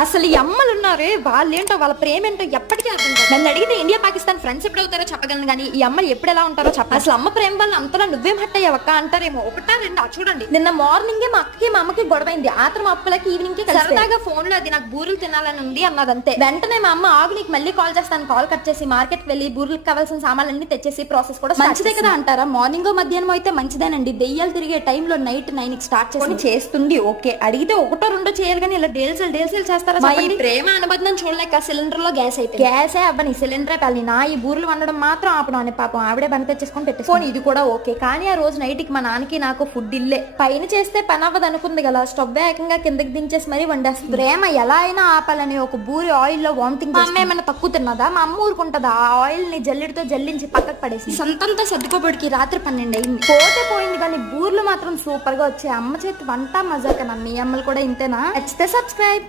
అసలు ఈ అమ్మలు ఉన్నారే వాళ్ళేంటో వాళ్ళ ప్రేమ ఏంటో ఎప్పటికీ అర్థం కాదు. నన్ను అడిగితే ఇండియా పాకిస్తాన్ ఫ్రెండ్స్ ఎప్పుడు అవుతారో చెప్పగలను కానీ ఈ అమ్మలు ఎప్పుడు ఎలా ఉంటారో చెప్ప. అసలు అమ్మ ప్రేమ వల్ల అంతలా నువ్వేం హట్ అయ్యావక్క అంటారేమో. ఒకటా రెండా చూడండి, నిన్న మార్నింగే మా అక్కకి మా అమ్మకి గొడవైంది. ఆత్రం అప్పలకి ఈవినింగ్ కి సరదాగా ఫోన్ లో అది నాకు బూరెలు తినాలని ఉంది అన్నదంతే. వెంటనే మా అమ్మ ఆగు నీకు మళ్ళీ కాల్ చేస్తాను, కాల్ కట్ చేసి మార్కెట్ వెళ్లి బూరెలకు కావాల్సిన సామాన్లన్నీ తెచ్చేసి ప్రాసెస్ కూడా మంచిదే కదా అంటారా. మార్నింగ్ మధ్యాహ్నం అయితే మంచిదేనండి, దెయ్యాలు తిరిగే టైంలో నైట్ 9 కి స్టార్ట్ చేస్తుంది. ఓకే అడిగితే ఒకటో రెండో చేయాలి కానీ ఇలా డేల్సేలు చేస్తారా. ప్రేమ అనుబంధం చూడలేక సిలిండర్ లో గ్యాస్ అయితే గ్యాసే అవ్వని సిలిండరే పెళ్ళి నా ఈ బూరెలు వండడం మాత్రం ఆపడం అని పాపం ఆవిడే పని తెచ్చేసుకొని పెట్టేసుకొని ఇది కూడా ఓకే. కానీ ఆ రోజు నైట్ కి మా నాన్నకి నాకు ఫుడ్ ఇల్లే. పైన చేస్తే పని అవ్వదు అనుకుంది కదా, స్టవ్ ఏకంగా కిందకి దించేసి మరీ వండేస్తుంది. ప్రేమ ఎలా అయినా ఆపాలని ఒక బూరి ఆయిల్ లో వామిటింగ్ అమ్మ ఏమైనా తక్కువ తిన్నదా, మా అమ్మ ఊరుకుంటదా. ఆ ఆయిల్ ని జల్లిడితో జల్లించి పక్కకు పడేసి సొంతంతా సర్దుకోబడికి రాత్రి 12 అయింది. పోతే పోయింది కానీ బూర్లు మాత్రం సూపర్ గా వచ్చాయి. అమ్మ చేతి వంట మజాక. మీ అమ్మలు కూడా ఇంతేనా? నచ్చితే సబ్స్క్రైబ్.